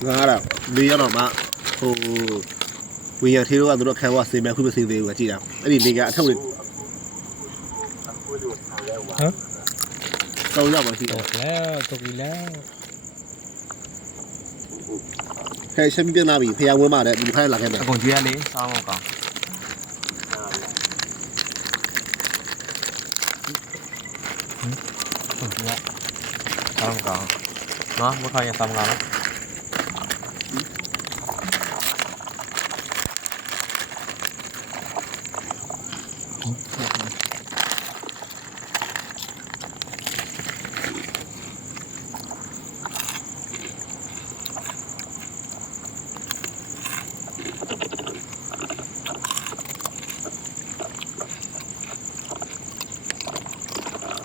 ngã đâu đi cho nó mà hồ vì nhà thiếu là tụi nó khéo quá xem mẹ không biết xem về chị nào cái gì mình gã thông được câu nhau mà chị ตกแล้วตกอีกแล้ว hay xem biết nào bị theo mới mà đấy mình phải là cái này အကုန်ကျွေးရလေစောင်းအောင်ကောင်းဟုတ်ကဲ့စောင်းကောင်းနော်မခေါ်ရင်စောင်းကောင်းနော်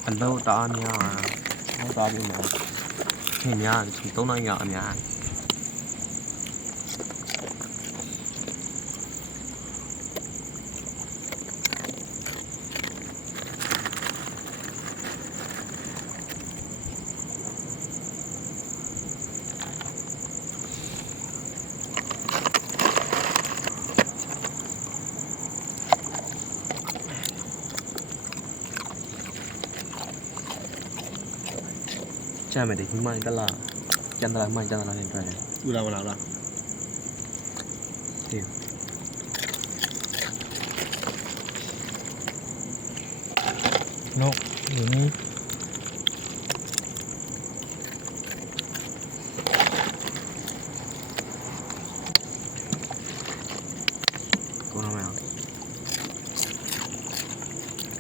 အလုံးတအားများဟောသားပြီနော်ခင်များဒီ3နိုင်ရအများကြမ်းမယ်ဒီမိုင်းတလားကျန်တလားမိုင်းကျန်တလားနဲ့တွေ့တယ် u nào nào nào นกอยู่นี่